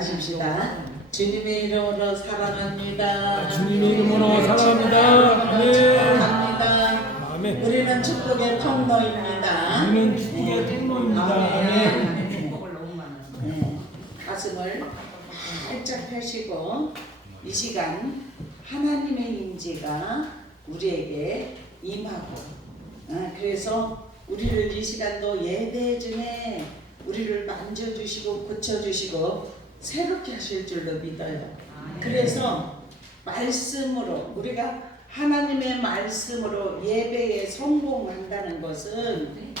하십시다. 주님의 이름으로 사랑합니다. 주님의 이름으로 사랑합니다. 아멘. 축복합니다. 아멘. 우리는 축복의 통로입니다. 우리는 축복의 통로입니다. 아멘. 가슴을 활짝 펴시고 이 시간 하나님의 임재가 우리에게 임하고 그래서 우리를 이 시간도 예배 중에 우리를 만져주시고 고쳐주시고 새롭게 하실 줄로 믿어요. 그래서 말씀으로 우리가 하나님의 말씀으로 예배에 성공한다는 것은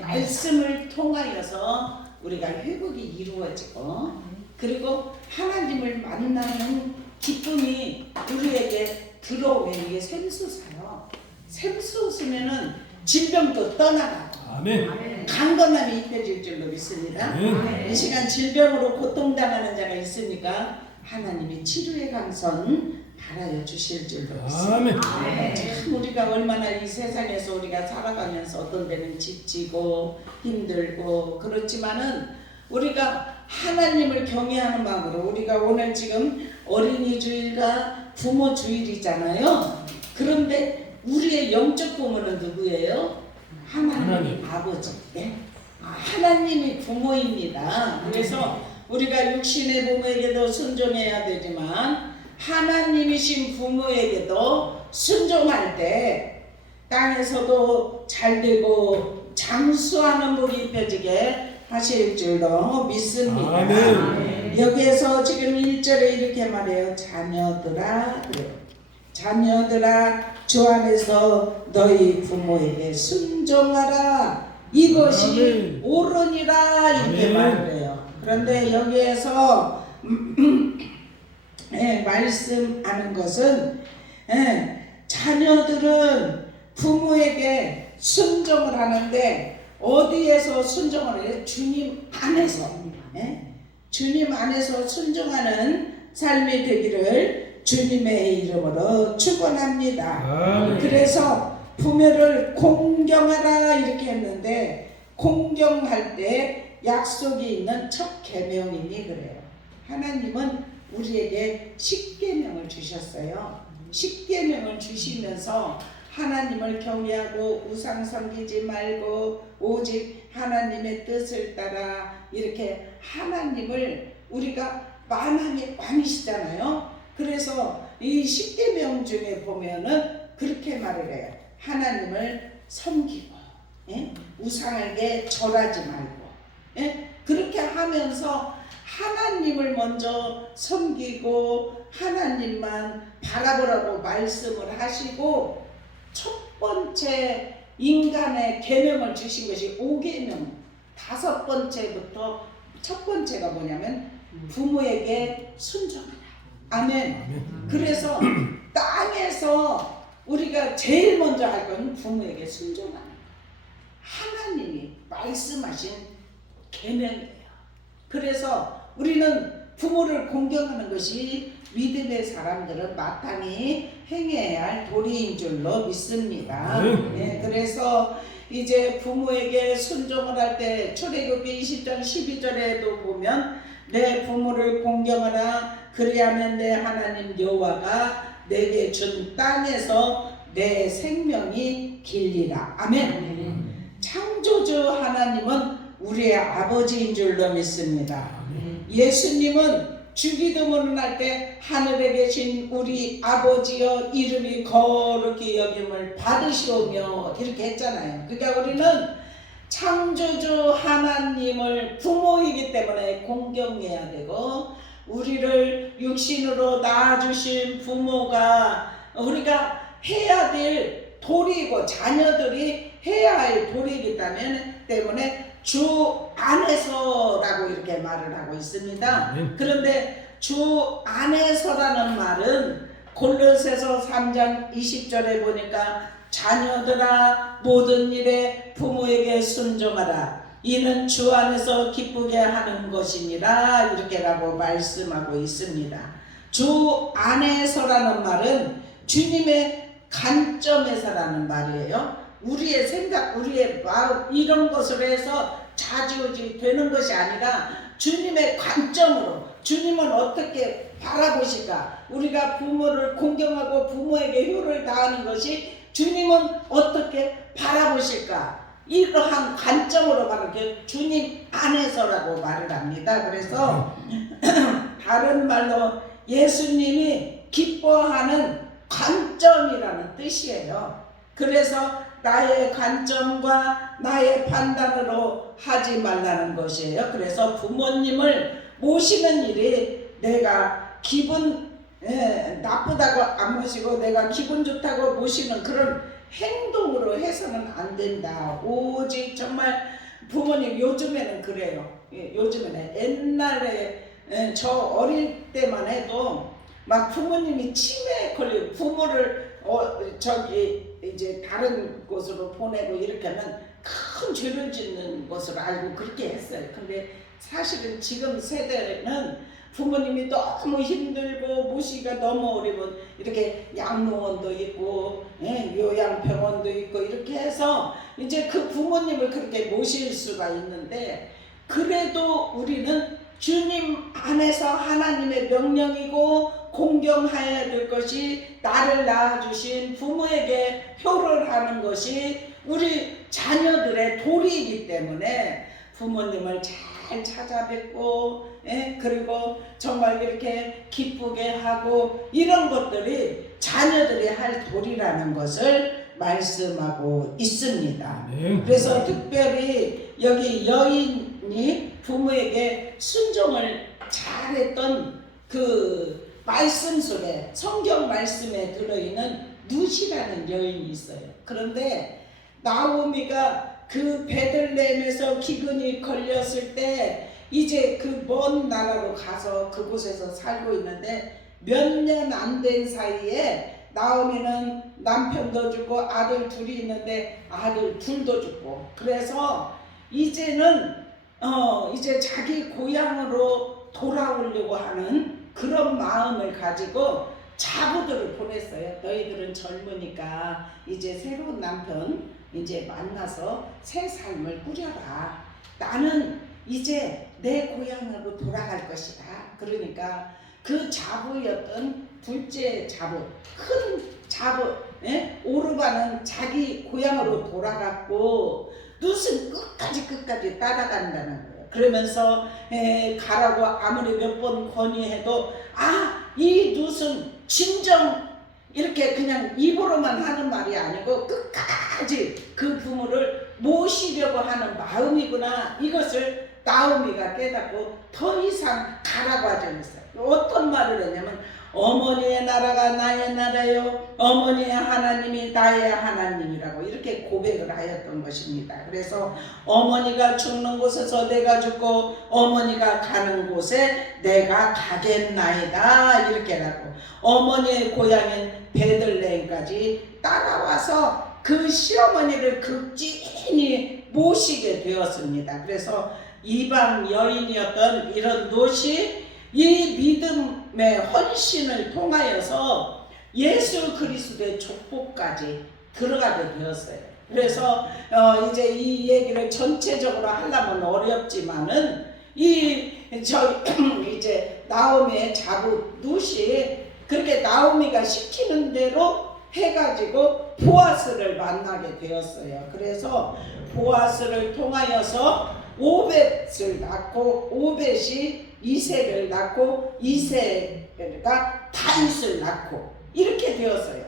말씀을 통하여서 우리가 회복이 이루어지고 그리고 하나님을 만나는 기쁨이 우리에게 들어오면 이게 샘솟아요. 샘솟으면은 질병도 떠나가고 아멘. 강건함이 입혀질 줄로 믿습니다. 이 시간 질병으로 고통당하는 자가 있으니까 하나님이 치료의 강선 바라여 주실 줄로 믿습니다. 아멘. 참 우리가 얼마나 이 세상에서 우리가 살아가면서 어떤 데는 지치고 힘들고 그렇지만은 우리가 하나님을 경외하는 마음으로 우리가 오늘 지금 어린이 주일과 부모 주일이잖아요. 그런데 우리의 영적 부모는 누구예요? 하나님. 아버지. 하나님이 부모입니다. 그래서 우리가 육신의 부모에게도 순종해야 되지만 하나님이신 부모에게도 순종할 때 땅에서도 잘되고 장수하는 복이 입혀지게 하실 줄로 믿습니다. 아멘. 여기에서 지금 1절에 이렇게 말해요. 자녀들아 자녀들아 주 안에서 너희 부모에게 순종하라. 이것이 아멘. 옳으니라 이렇게 아멘. 말을 해요. 그런데 여기에서 말씀하는 것은 자녀들은 부모에게 순종을 하는데 어디에서 순종을 해요? 주님 안에서. 주님 안에서 순종하는 삶이 되기를 주님의 이름으로 축원합니다. 아멘. 그래서 부모를 공경하라 이렇게 했는데 공경할 때 약속이 있는 첫 계명이니 그래요. 하나님은 우리에게 십계명을 주셨어요. 십계명을 주시면서 하나님을 경외하고 우상 섬기지 말고 오직 하나님의 뜻을 따라 이렇게 하나님을 우리가 많이시잖아요. 그래서 이 십계명 중에 보면은 그렇게 말을 해요. 하나님을 섬기고 우상에게 절하지 말고 그렇게 하면서 하나님을 먼저 섬기고 하나님만 바라보라고 말씀을 하시고 첫 번째 인간의 계명을 주신 것이 5계명 5번째부터 첫 번째가 뭐냐면 부모에게 순종하라. 아멘. 그래서 땅에서 우리가 제일 먼저 할 건 부모에게 순종하는 거. 하나님이 말씀하신 계명이에요. 그래서 우리는 부모를 공경하는 것이 믿음의 사람들은 마땅히 행해야 할 도리인 줄로 믿습니다. 그래서 이제 부모에게 순종을 할 때 출애굽기 20장 12절에도 보면 내 부모를 공경하라. 그리하면 내 하나님 여호와가 내게 준 땅에서 내 생명이 길리라. 아멘. 창조주 하나님은 우리의 아버지인 줄로 믿습니다. 예수님은 주기도문을 할 때 하늘에 계신 우리 아버지여 이름이 거룩히 여김을 받으시오며 이렇게 했잖아요. 그러니까 우리는 창조주 하나님을 부모이기 때문에 공경해야 되고 우리를 육신으로 낳아주신 부모가 우리가 해야 될 도리이고 자녀들이 해야 할 도리이기 때문에 주 안에서라고 이렇게 말을 하고 있습니다. 그런데 주 안에서라는 말은 골로새서 3장 20절에 보니까 자녀들아 모든 일에 부모에게 순종하라. 이는 주 안에서 기쁘게 하는 것이니라 이렇게라고 말씀하고 있습니다. 주 안에서라는 말은 주님의 관점에서라는 말이에요. 우리의 생각, 우리의 마음 이런 것을 해서 좌지우지 되는 것이 아니라 주님의 관점으로 주님은 어떻게 바라보실까? 우리가 부모를 공경하고 부모에게 효를 다하는 것이 주님은 어떻게 바라보실까? 이러한 관점으로 바라게 주님 안에서라고 말을 합니다. 그래서 다른 말로 예수님이 기뻐하는 관점이라는 뜻이에요. 그래서 나의 관점과 나의 판단으로 하지 말라는 것이에요. 그래서 부모님을 모시는 일이 내가 기분 나쁘다고 안 모시고 내가 기분 좋다고 모시는 그런 행동으로 해서는 안 된다. 오직 정말 부모님 요즘에는 그래요. 요즘에는 옛날에 저 어릴 때만 해도 막 부모님이 치매에 걸리고 부모를 이제 다른 곳으로 보내고 이렇게 하면 큰 죄를 짓는 것으로 알고 그렇게 했어요. 근데 사실은 지금 세대는 부모님이 너무 힘들고 모시기가 너무 어려운 이렇게 양로원도 있고 요양병원도 있고 이렇게 해서 이제 그 부모님을 그렇게 모실 수가 있는데 그래도 우리는 주님 안에서 하나님의 명령이고 공경해야 될 것이 나를 낳아주신 부모에게 효를 하는 것이 우리 자녀들의 도리이기 때문에 부모님을 잘 찾아뵙고 그리고 정말 이렇게 기쁘게 하고 이런 것들이 자녀들이 할 도리라는 것을 말씀하고 있습니다. 그래서 특별히 여기 여인이 부모에게 순종을 잘했던 그 말씀 속에 성경 말씀에 들어있는 룻이라는 여인이 있어요. 그런데 나오미가 그 베들레헴에서 기근이 걸렸을 때 이제 그 먼 나라로 가서 그곳에서 살고 있는데 몇 년 안 된 사이에 나오미는 남편도 죽고 아들 둘이 있는데 아들 둘도 죽고 그래서 이제는 이제 자기 고향으로 돌아오려고 하는 그런 마음을 가지고 자부들을 보냈어요. 너희들은 젊으니까 이제 새로운 남편 이제 만나서 새 삶을 꾸려라. 나는 이제 내 고향으로 돌아갈 것이다. 그러니까 그 자부였던 둘째 자부, 큰 자부, 오르바는 자기 고향으로 돌아갔고 룻은 끝까지 따라간다는 거예요. 그러면서 가라고 아무리 몇 번 권유해도 이 룻은 진정 이렇게 그냥 입으로만 하는 말이 아니고 끝까지 그 부모를 모시려고 하는 마음이구나. 이것을 나오미가 깨닫고 더 이상 가라고 하지 않았어요. 어떤 말을 했냐면 어머니의 나라가 나의 나라요 어머니의 하나님이 나의 하나님이라고 이렇게 고백을 하였던 것입니다. 그래서 어머니가 죽는 곳에서 내가 죽고 어머니가 가는 곳에 내가 가겠나이다 이렇게라고 어머니의 고향인 베들레헴까지 따라와서 그 시어머니를 극진히 모시게 되었습니다. 그래서 이방 여인이었던 이런 룻이 이 믿음의 헌신을 통하여서 예수 그리스도의 족보까지 들어가게 되었어요. 그래서 이제 이 얘기를 전체적으로 하려면 어렵지만은 이제 나오미의 자부 룻이 그렇게 나오미가 시키는 대로 해가지고 보아스를 만나게 되었어요. 그래서 보아스를 통하여서 오벳을 낳고 오벳이 이새를 낳고 이새가 다윗을 낳고 이렇게 되었어요.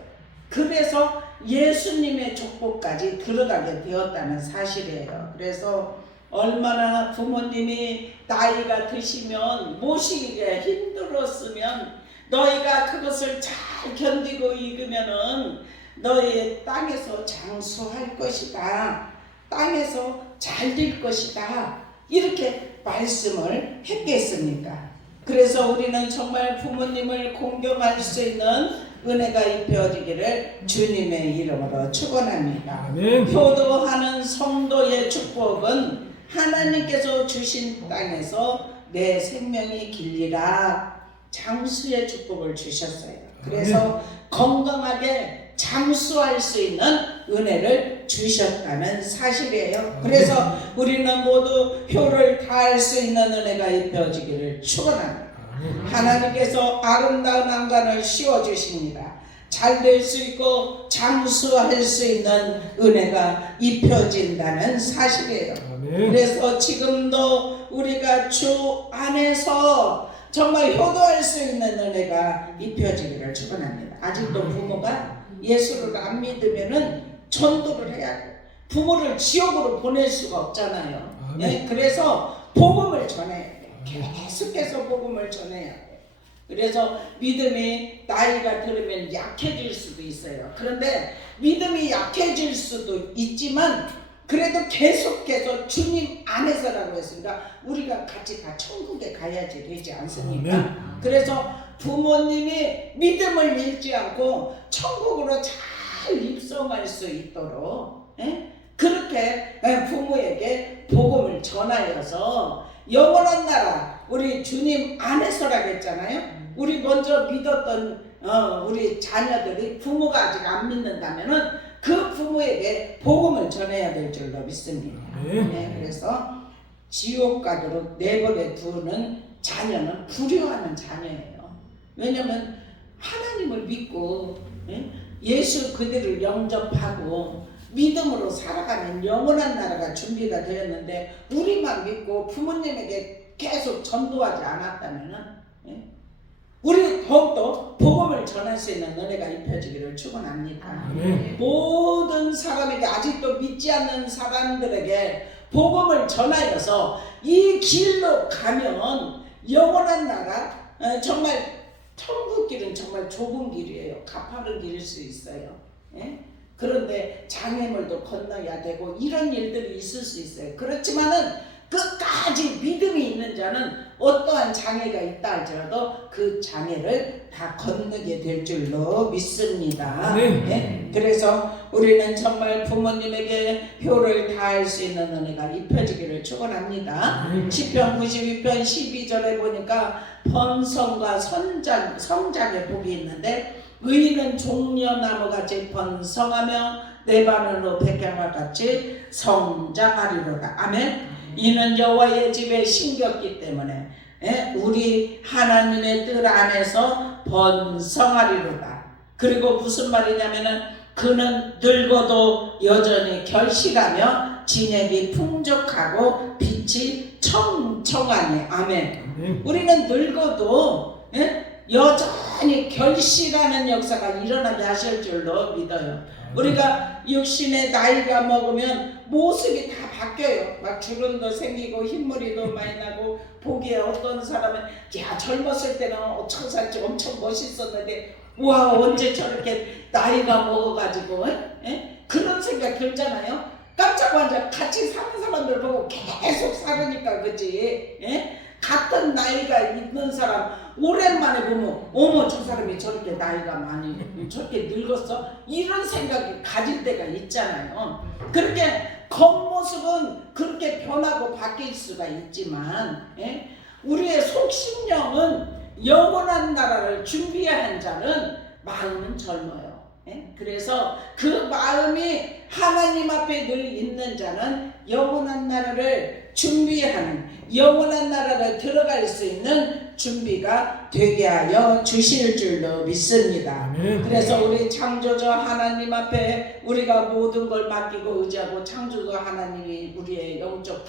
그래서 예수님의 족보까지 들어가게 되었다는 사실이에요. 그래서 얼마나 부모님이 나이가 드시면 모시기가 힘들었으면 너희가 그것을 잘 견디고 익으면은 너희 땅에서 장수할 것이다. 땅에서 잘 될 것이다. 이렇게 말씀을 했겠습니까? 그래서 우리는 정말 부모님을 공경할 수 있는 은혜가 입혀지기를 주님의 이름으로 축원합니다. 효도하는 성도의 축복은 하나님께서 주신 땅에서 내 생명이 길리라 장수의 축복을 주셨어요. 그래서 건강하게 잠수할 수 있는 은혜를 주셨다는 사실이에요. 그래서 우리는 모두 효를 다할 수 있는 은혜가 입혀지기를 축원합니다. 하나님께서 아름다운 안간을 씌워주십니다. 잘 될 수 있고 잠수할 수 있는 은혜가 입혀진다는 사실이에요. 그래서 지금도 우리가 주 안에서 정말 효도할 수 있는 은혜가 입혀지기를 축원합니다. 아직도 부모가 예수를 안 믿으면은 전도를 해야 돼요. 부모를 지옥으로 보낼 수가 없잖아요. 네? 그래서 복음을 전해야 돼요. 계속해서 복음을 전해야 돼요. 그래서 믿음이 나이가 들으면 약해질 수도 있어요. 그런데 믿음이 약해질 수도 있지만 그래도 계속해서 주님 안에서라고 했으니까 우리가 같이 다 천국에 가야지 되지 않습니까? 그래서 부모님이 믿음을 잃지 않고 천국으로 잘 입성할 수 있도록 그렇게 부모에게 복음을 전하여서 영원한 나라 우리 주님 안에서라고 했잖아요. 우리 먼저 믿었던 우리 자녀들이 부모가 아직 안 믿는다면은 그 부모에게 복음을 전해야 될 줄로 믿습니다. 네, 그래서 지옥 가도록 내버려 두는 자녀는 불효하는 자녀예요. 왜냐하면 하나님을 믿고 예수 그들을 영접하고 믿음으로 살아가는 영원한 나라가 준비가 되었는데 우리만 믿고 부모님에게 계속 전도하지 않았다면 우리 더욱더 복음을 전할 수 있는 은혜가 입혀지기를 축원합니다. 모든 사람에게 아직도 믿지 않는 사람들에게 복음을 전하여서 이 길로 가면 영원한 나라 정말 천국 길은 정말 좁은 길이에요. 가파른 길일 수 있어요. 그런데 장애물도 건너야 되고 이런 일들이 있을 수 있어요. 그렇지만은 끝까지 믿음이 있는 자는 어떠한 장애가 있다 할지라도 그 장애를 다 건너게 될 줄로 믿습니다. 그래서 우리는 정말 부모님에게 효를 다할 수 있는 은혜가 입혀지기를 축원합니다. 시편 92편 12절에 보니까 번성과 성장의 복이 있는데 의인은 종려나무같이 번성하며 내바늘로 백향과 같이 성장하리로다. 아멘. 이는 여호와의 집에 심겼기 때문에 우리 하나님의 뜰 안에서 번성하리로다. 그리고 무슨 말이냐면은 그는 늙어도 여전히 결실하며 진액이 풍족하고 빛이 청청하니. 아멘. 우리는 늙어도 여전히 결실하는 역사가 일어나게 하실 줄로 믿어요. 우리가 육신의 나이가 먹으면 모습이 다 바뀌어요. 막 주름도 생기고 흰머리도 많이 나고 보기에 어떤 사람은 야 젊었을 때는 어천살ጭ 엄청 멋있었는데 와 언제 저렇게 나이가 먹어가지고 그런 생각 들잖아요. 깜짝 완전 같이 사는 사람들 보고 계속 살으니까 그치? 같은 나이가 있는 사람 오랜만에 보면 어머 저 사람이 저렇게 나이가 많이 저렇게 늙었어? 이런 생각이 가질 때가 있잖아요. 그렇게 겉모습은 그렇게 변하고 바뀔 수가 있지만 우리의 속심령은 영원한 나라를 준비한 자는 마음은 젊어요. 그래서 그 마음이 하나님 앞에 늘 있는 자는 영원한 나라를 준비하는 영원한 나라를 들어갈 수 있는 준비가 되게 하여 주실 줄로 믿습니다. 그래서 우리 창조주 하나님 앞에 우리가 모든 걸 맡기고 의지하고 창조주 하나님이 우리의 영적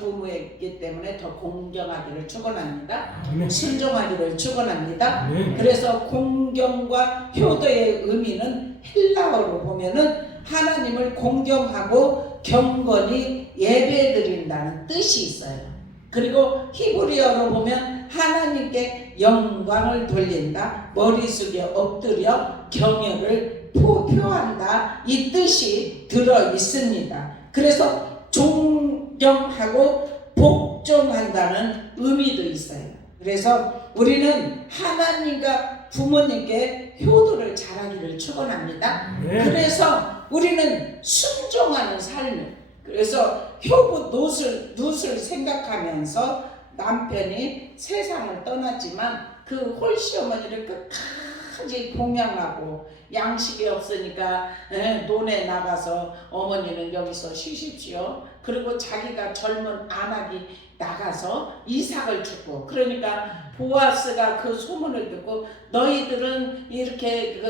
부모이기 때문에 더 공경하기를 축원합니다. 순종하기를 축원합니다. 그래서 공경과 효도의 의미는 헬라어로 보면은 하나님을 공경하고 경건히 예배드린다는 뜻이 있어요. 그리고 히브리어로 보면 하나님께 영광을 돌린다, 머리 숙여 엎드려 경외를 표한다, 이 뜻이 들어 있습니다. 그래서 존경하고 복종한다는 의미도 있어요. 그래서 우리는 하나님과 부모님께 효도를 잘하기를 축원합니다. 그래서 우리는 순종하는 삶을, 그래서 효부 룻을 생각하면서 남편이 세상을 떠났지만 그 홀시어머니를 끝까지 봉양하고 양식이 없으니까 논에 나가서 어머니는 여기서 쉬십시오. 그리고 자기가 젊은 아낙이 나가서 이삭을 주고 그러니까 보아스가 그 소문을 듣고 너희들은 이렇게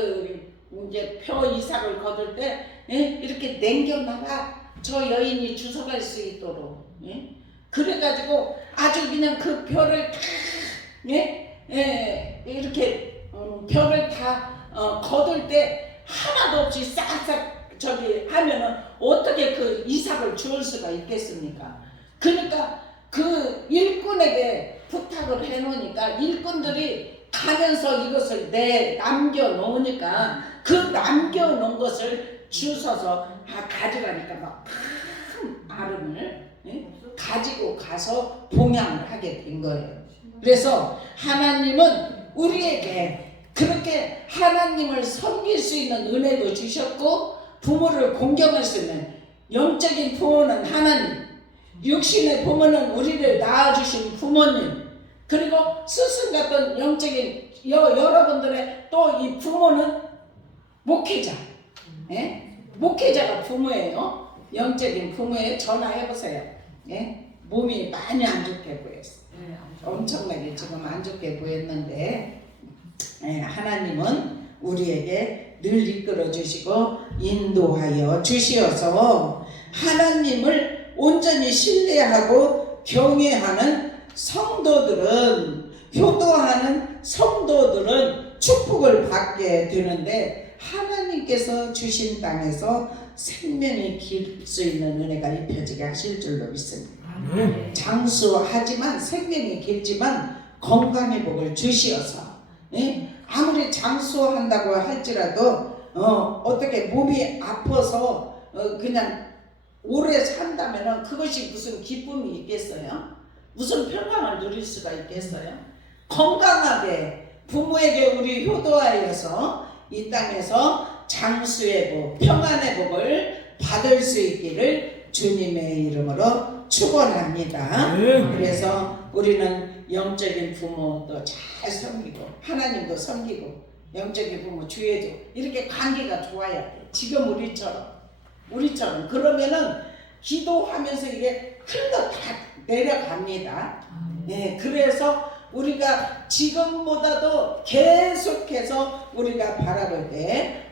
이제 표 이삭을 거둘 때 이렇게 남겨놔라. 저 여인이 주워갈 수 있도록. 그래가지고 아주 그냥 그 표를 다 이렇게 표를 다 거둘 때 하나도 없이 싹싹 저기 하면은 어떻게 그 이삭을 주울 수가 있겠습니까? 그러니까 그 일꾼에게 부탁을 해놓으니까 일꾼들이 가면서 이것을 남겨놓으니까 그 남겨놓은 것을 주워서 가져가니까 막 큰 아름을 가지고 가서 봉양을 하게 된 거예요. 그래서 하나님은 우리에게 그렇게 하나님을 섬길 수 있는 은혜도 주셨고 부모를 공경할 수 있는 영적인 부모는 하나님, 육신의 부모는 우리를 낳아주신 부모님, 그리고 스승 같은 영적인 여러분들의 또 이 부모는 목회자, 목회자가 부모예요. 영적인 부모에 전화해보세요. 몸이 많이 안 좋게 보였어요. 엄청나게 지금 안 좋게 보였는데 하나님은 우리에게 늘 이끌어 주시고 인도하여 주시어서 하나님을 온전히 신뢰하고 경외하는 성도들은 효도하는 성도들은 축복을 받게 되는데 하나님께서 주신 땅에서 생명이 길 수 있는 은혜가 입혀지게 하실 줄로 믿습니다. 장수하지만 생명이 길지만 건강의 복을 주시어서 아무리 장수한다고 할지라도 어떻게 몸이 아파서 그냥 오래 산다면 그것이 무슨 기쁨이 있겠어요? 무슨 평강을 누릴 수가 있겠어요? 건강하게 부모에게 우리 효도하여서 이 땅에서 장수의 복, 평안의 복을 받을 수 있기를 주님의 이름으로 축원합니다. 그래서 우리는 영적인 부모도 잘 섬기고 하나님도 섬기고 영적인 부모 주의도 이렇게 관계가 좋아야 돼. 지금 우리처럼 그러면은 기도하면서 이게 흘러 다 내려갑니다. 그래서 우리가 지금보다도 계속해서 우리가 바라볼 때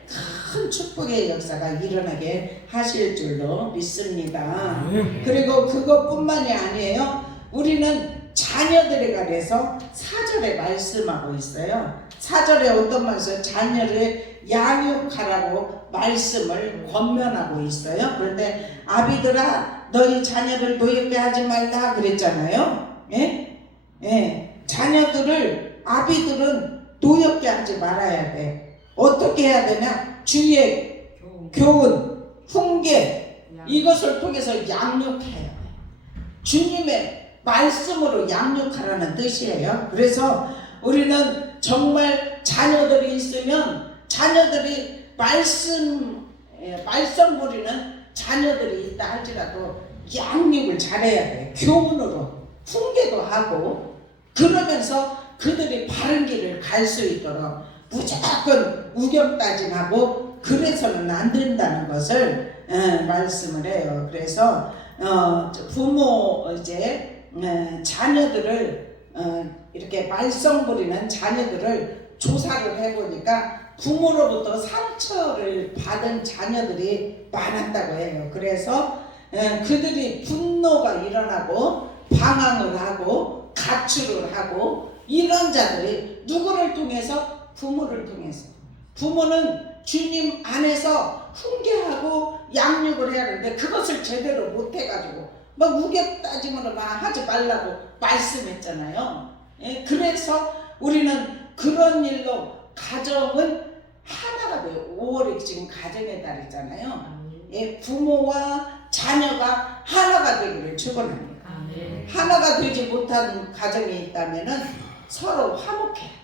큰 축복의 역사가 일어나게 하실 줄로 믿습니다. 그리고 그것뿐만이 아니에요. 우리는 자녀들에 관해서 4절에 말씀하고 있어요. 4절에 어떤 말씀? 자녀를 양육하라고 말씀을 권면하고 있어요. 그런데 아비들아 너희 자녀를 노엽게 하지 말라 그랬잖아요. 자녀들을 아비들은 노엽게 하지 말아야 돼. 어떻게 해야 되냐? 주의 교훈, 훈계 이것을 통해서 양육해야 돼. 주님의 말씀으로 양육하라는 뜻이에요. 그래서 우리는 정말 자녀들이 있으면 자녀들이 말씀 부리는 자녀들이 있다 할지라도 양육을 잘해야 돼. 교훈으로 훈계도 하고 그러면서 그들이 바른 길을 갈 수 있도록 무조건 우격다짐하고 그래서는 안 된다는 것을 말씀을 해요. 그래서 부모 자녀들을 이렇게 말썽 부리는 자녀들을 조사를 해보니까 부모로부터 상처를 받은 자녀들이 많았다고 해요. 그래서 그들이 분노가 일어나고 방황을 하고 가출을 하고 이런 자들이 누구를 통해서? 부모를 통해서. 부모는 주님 안에서 훈계하고 양육을 해야 하는데 그것을 제대로 못해가지고 막 우격다짐으로 막 하지 말라고 말씀했잖아요. 그래서 우리는 그런 일로 가정은 하나가 돼요. 5월이 지금 가정의 달이잖아요. 부모와 자녀가 하나가 되기를 축원합니다. 하나가 되지 못한 가정이 있다면은 서로 화목해야 돼.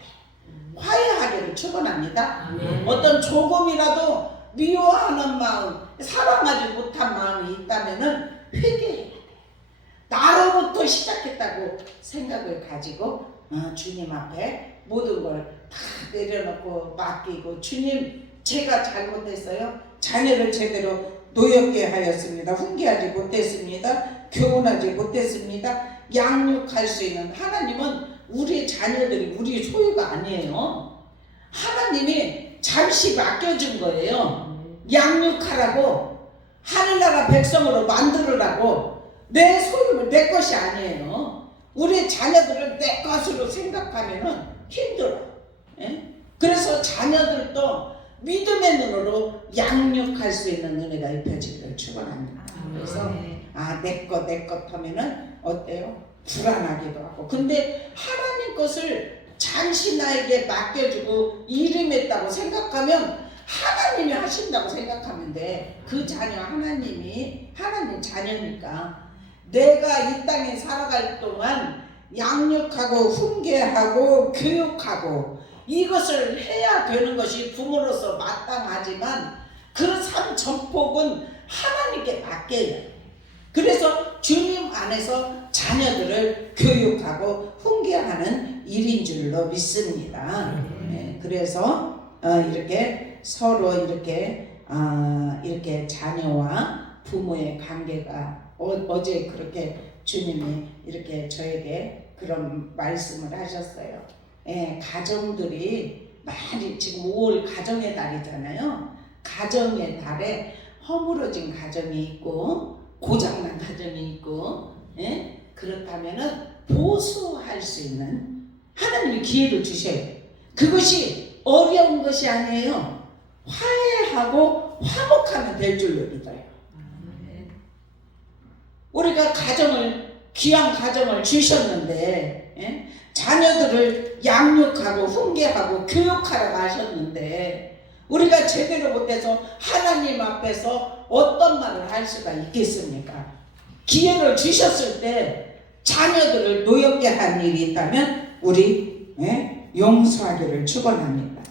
화해하기를 축원합니다. 어떤 조금이라도 미워하는 마음, 사랑하지 못한 마음이 있다면은 회개해야 돼. 나로부터 시작했다고 생각을 가지고 주님 앞에 모든 걸 다 내려놓고 맡기고 주님 제가 잘못했어요. 자녀를 제대로 노엽게 하였습니다. 훈계하지 못했습니다. 교훈하지 못했습니다. 양육할 수 있는 하나님은 우리 자녀들이 우리 소유가 아니에요. 하나님이 잠시 맡겨준 거예요. 양육하라고 하늘나라 백성으로 만들으라고 내 소유를 내 것이 아니에요. 우리 자녀들을 내 것으로 생각하면은 힘들어. 예? 그래서 자녀들도 믿음의 눈으로 양육할 수 있는 은혜가 입혀지기를 축원합니다. 그래서 내 것 하면은 어때요? 불안하기도 하고. 근데 하나님 것을 잠시 나에게 맡겨주고 이름했다고 생각하면 하나님이 하신다고 생각하면 돼. 그 자녀 하나님이 하나님 자녀니까 내가 이 땅에 살아갈 동안 양육하고 훈계하고 교육하고 이것을 해야 되는 것이 부모로서 마땅하지만 그 삶 전폭은 하나님께 맡겨야 돼. 그래서 주님 안에서 자녀들을 교육하고 훈계하는 일인 줄로 믿습니다. 네, 그래서 이렇게 서로 이렇게 자녀와 부모의 관계가 어제 그렇게 주님이 이렇게 저에게 그런 말씀을 하셨어요. 가정들이 많이 지금 5월 가정의 달이잖아요. 가정의 달에 허물어진 가정이 있고 고장난 가정이 있고 그렇다면은 보수할 수 있는 하나님이 기회를 주셔요. 그것이 어려운 것이 아니에요. 화해하고 화목하면 될 줄로 믿어요. 우리가 귀한 가정을 주셨는데 자녀들을 양육하고 훈계하고 교육하라고 하셨는데 우리가 제대로 못해서 하나님 앞에서 어떤 말을 할 수가 있겠습니까? 기회를 주셨을 때 자녀들을 노엽게 한 일이 있다면 우리 용서하기를 축원합니다.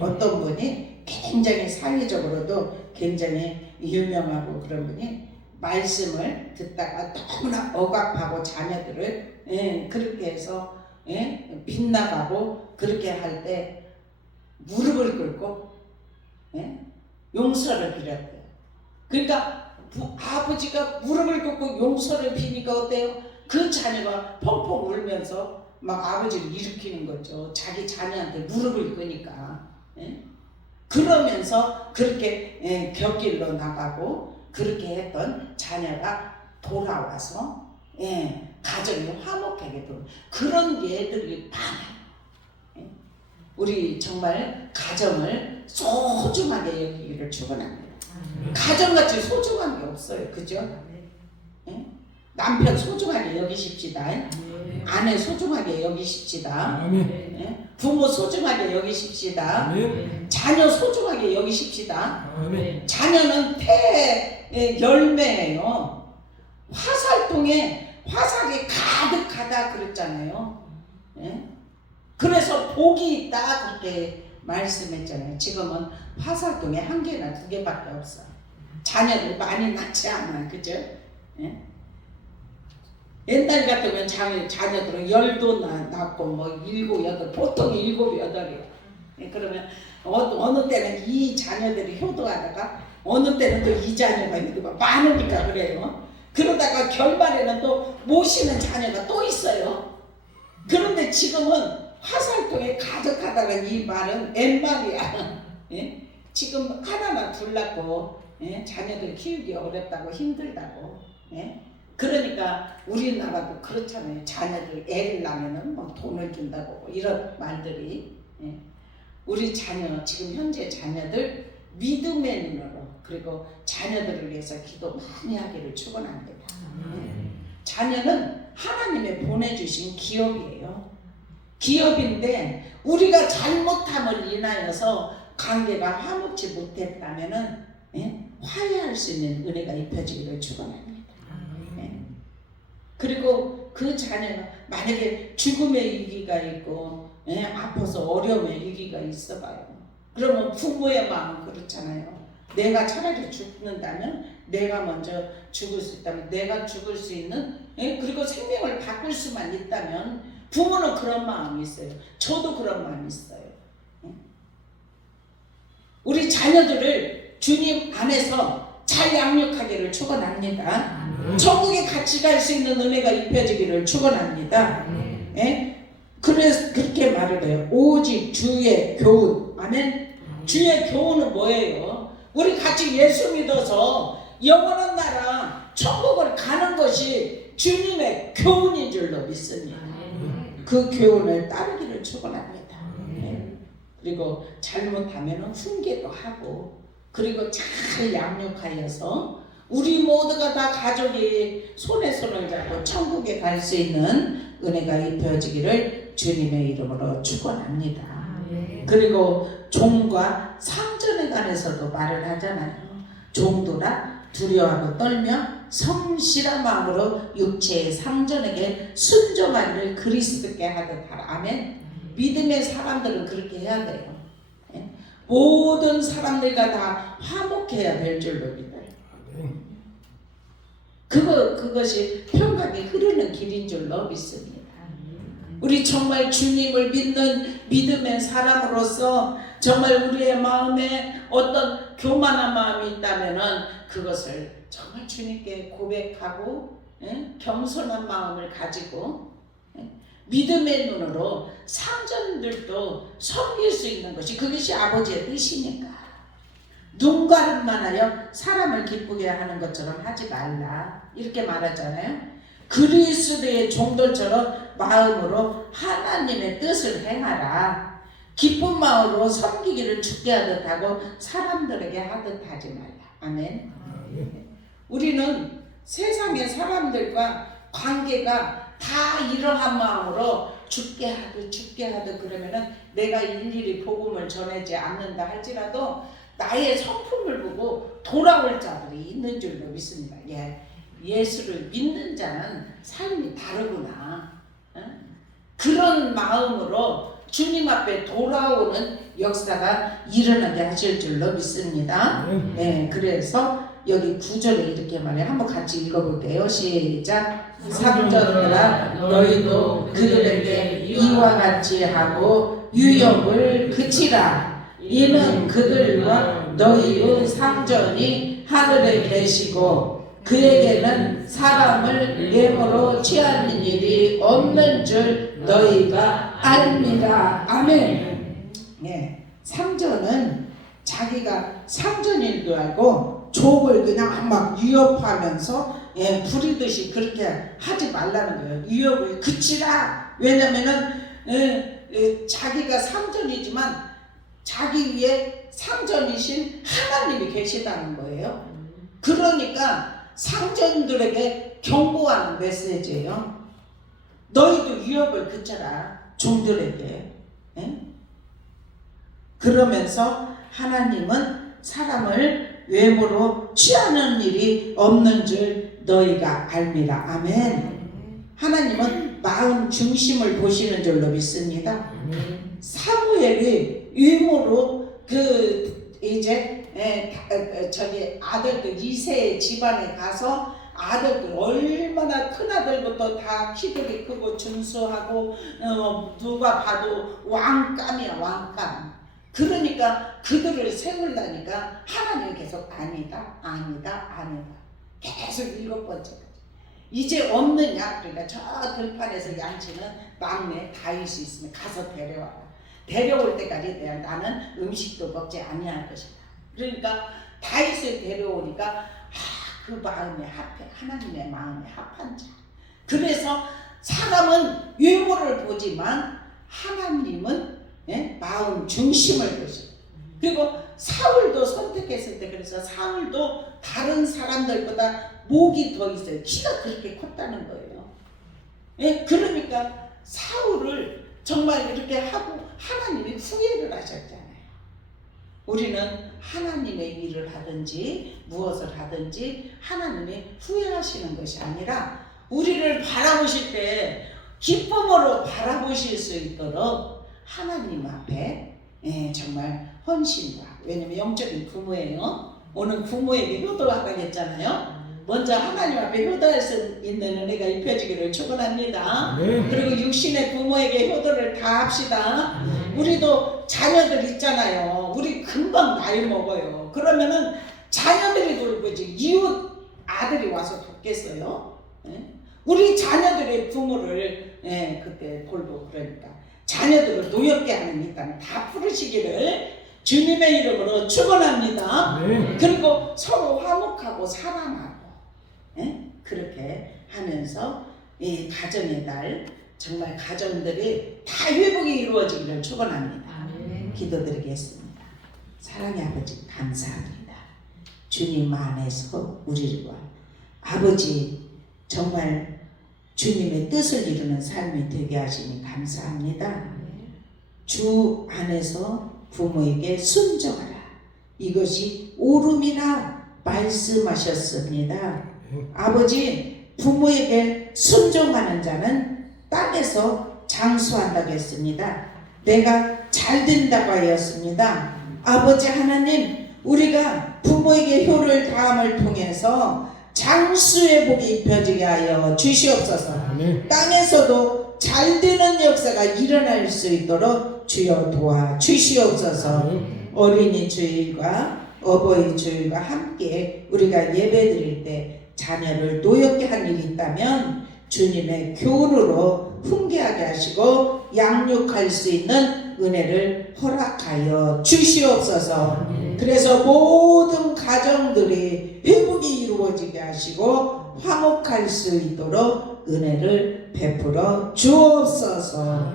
어떤 분이 굉장히 사회적으로도 굉장히 유명하고 그런 분이 말씀을 듣다가 너무나 억압하고 자녀들을 그렇게 해서 빗나가고 그렇게 할 때 무릎을 꿇고 용서를 빌었대요. 그러니까 아버지가 무릎을 꿇고 용서를 비니까 어때요? 그 자녀가 펑펑 울면서 막 아버지를 일으키는 거죠. 자기 자녀한테 무릎을 꿇으니까. 그러면서 그렇게 곁길로 나가고 그렇게 했던 자녀가 돌아와서 가정이 화목하게 되는 그런 예들이 많아요. 우리 정말 가정을 소중하게 여기기를 축원합니다. 가정같이 소중한 게 없어요. 그죠? 남편 소중하게 여기십시다. 아내 소중하게 여기십시다. 부모 소중하게 여기십시다. 자녀 소중하게 여기십시다. 자녀는 태의 열매예요. 화살통에 화살이 가득하다 그랬잖아요. 그래서 복이 있다 그렇게 말씀했잖아요. 지금은 화살통에 1개나 2개밖에 없어. 자녀들 많이 낳지 않아. 그죠? 옛날 같으면 자녀들은 10도 낳고 뭐 7, 8 보통 7, 8이에요. 그러면 어느 때는 이 자녀들이 효도하다가 어느 때는 또 이 자녀가 있고 많으니까 그래요. 그러다가 결말에는 또 모시는 자녀가 또 있어요. 그런데 지금은 화살통에 가득하다는 이 말은 웬말이야. 지금 하나나 둘 낳고 자녀들 키우기 어렵다고 힘들다고. 그러니까 우리나라도 그렇잖아요. 자녀들 애를 낳으면은 뭐 돈을 준다고 이런 말들이. 우리 자녀 지금 현재 자녀들 믿음의 눈으로 그리고 자녀들을 위해서 기도 많이 하기를 축원합니다. 자녀는 하나님의 보내주신 기업이에요. 기업인데 우리가 잘못함을 인하여서 관계가 화목지 못했다면은 화해할 수 있는 은혜가 입혀지기를 축원합니다. 그리고 그 자녀가 만약에 죽음의 위기가 있고 아파서 어려움의 위기가 있어봐요. 그러면 부모의 마음은 그렇잖아요. 내가 차라리 죽는다면 내가 먼저 죽을 수 있다면 내가 죽을 수 있는 그리고 생명을 바꿀 수만 있다면 부모는 그런 마음이 있어요. 저도 그런 마음이 있어요. 우리 자녀들을 주님 안에서 잘 양육하기를 축원합니다. 천국에 같이 갈 수 있는 은혜가 입혀지기를 축원합니다. 예? 그래서 그렇게 말을 해요. 오직 주의 교훈. 아멘. 주의 교훈은 뭐예요? 우리 같이 예수 믿어서 영원한 나라 천국을 가는 것이 주님의 교훈인 줄로 믿습니다. 그 교훈을 따르기를 축원합니다. 예? 그리고 잘못하면 훈계도 하고, 그리고 잘 양육하여서 우리 모두가 다 가족이 손에 손을 잡고 천국에 갈 수 있는 은혜가 입혀지기를 주님의 이름으로 축원합니다. 그리고 종과 상전에 관해서도 말을 하잖아요. 종도라 두려워하고 떨며 성실한 마음으로 육체의 상전에게 순종하기를 그리스도께 하듯 하라. 아멘. 믿음의 사람들은 그렇게 해야 돼요. 예? 모든 사람들과 다 화목해야 될 줄로 믿어요. 그것이 평강이 흐르는 길인 줄로 믿습니다. 우리 정말 주님을 믿는 믿음의 사람으로서 정말 우리의 마음에 어떤 교만한 마음이 있다면은 그것을 정말 주님께 고백하고, 예? 겸손한 마음을 가지고, 예? 믿음의 눈으로 상전들도 섬길 수 있는 것이, 그것이 아버지의 뜻이니까. 눈가름만 하여 사람을 기쁘게 하는 것처럼 하지 말라, 이렇게 말하잖아요. 그리스도의 종들처럼 마음으로 하나님의 뜻을 행하라. 기쁜 마음으로 섬기기를 주께 하듯 하고 사람들에게 하듯 하지 말라. 아멘. 우리는 세상의 사람들과 관계가 다 이러한 마음으로 죽게 하듯 그러면은 내가 일일이 복음을 전하지 않는다 할지라도 나의 성품을 보고 돌아올 자들이 있는 줄로 믿습니다. 예수를 믿는 자는 삶이 다르구나. 그런 마음으로 주님 앞에 돌아오는 역사가 일어나게 하실 줄로 믿습니다. 그래서 여기 9절에 이렇게 말해요. 한번 같이 읽어볼게요. 시작. 상전들아 너희도 그들에게 이와 같이 하고 유업을 그치라. 이는 그들과 너희의 상전이 하늘에 계시고 그에게는 사람을 예물로 취하는 일이 없는 줄 너희가 압니다. 아멘. 상전은 자기가 상전인 줄 알고 족을 그냥 막 위협하면서 부리듯이 그렇게 하지 말라는 거예요. 위협을 그치라. 왜냐면은 자기가 상전이지만 자기 위에 상전이신 하나님이 계시다는 거예요. 그러니까 상전들에게 경고하는 메시지예요. 너희도 위협을 그쳐라. 종들에게. 그러면서 하나님은 사람을 외모로 취하는 일이 없는 줄 너희가 알미라. 아멘. 하나님은 마음 중심을 보시는 줄로 믿습니다. 사무엘이 외모로 저기 아들들 이세의 집안에 가서 아들들 얼마나 큰 아들부터 다 키들이 크고 준수하고 누가 봐도 왕감이야, 왕감. 그러니까 그들을 세우려니까 하나님이 계속 아니다 계속 7번째까지 이제 없느냐. 그러니까 저 들판에서 양치는 막내 다윗이 있으면 가서 데려와라. 데려올 때까지 나는 음식도 먹지 아니할 것이다. 그러니까 다윗을 데려오니까 그 마음에 합해, 하나님의 마음에 합한 자. 그래서 사람은 외모를 보지만 하나님은 마음 중심을 보셔. 그리고 사울도 선택했을 때 그래서 사울도 다른 사람들보다 목이 더 있어요. 키가 그렇게 컸다는 거예요. 그러니까 사울을 정말 이렇게 하고 하나님이 후회를 하셨잖아요. 우리는 하나님의 일을 하든지 무엇을 하든지 하나님이 후회하시는 것이 아니라 우리를 바라보실 때 기쁨으로 바라보실 수 있도록 하나님 앞에 정말 헌신과, 왜냐면 영적인 부모예요. 오늘 부모에게 효도하라고 했잖아요. 먼저 하나님 앞에 효도할 수 있는 은혜가 입혀지기를 축원합니다. 그리고 육신의 부모에게 효도를 다 합시다. 우리도 자녀들 있잖아요. 우리 금방 나이 먹어요. 그러면은 자녀들이 돌보지 이웃 아들이 와서 돕겠어요? 예? 우리 자녀들의 부모를 그때 돌보고 그러니까 자녀들을 노엽게 하는 일단 다 풀으시기를 주님의 이름으로 축원합니다. 네. 그리고 서로 화목하고 사랑하고 그렇게 하면서 이 가정의 달 정말 가정들이 다 회복이 이루어지기를 축원합니다. 기도드리겠습니다. 사랑의 아버지 감사합니다. 주님 안에서 우리와 아버지 정말 주님의 뜻을 이루는 삶이 되게 하시니 감사합니다. 주 안에서 부모에게 순종하라. 이것이 옳음이라 말씀하셨습니다. 아버지 부모에게 순종하는 자는 땅에서 장수한다고 했습니다. 내가 잘 된다고 하였습니다. 아버지 하나님 우리가 부모에게 효를 다함을 통해서 장수의 복이 입혀지게 하여 주시옵소서. 아멘. 땅에서도 잘 되는 역사가 일어날 수 있도록 주여 도와 주시옵소서. 어린이 주일과 어버이 주일과 함께 우리가 예배드릴 때 자녀를 노엽게 한 일이 있다면 주님의 교훈으로 훈계하게 하시고 양육할 수 있는 은혜를 허락하여 주시옵소서. 그래서 모든 가정들이 회복이 이루어지게 하시고 화목할 수 있도록 은혜를 베풀어 주옵소서.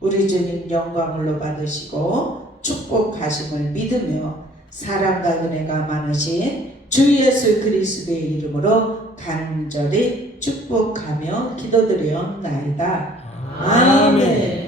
우리 주님 영광을로 받으시고 축복하심을 믿으며 사랑과 은혜가 많으신 주 예수 그리스도의 이름으로 간절히 축복하며 기도드리옵나이다. 아멘.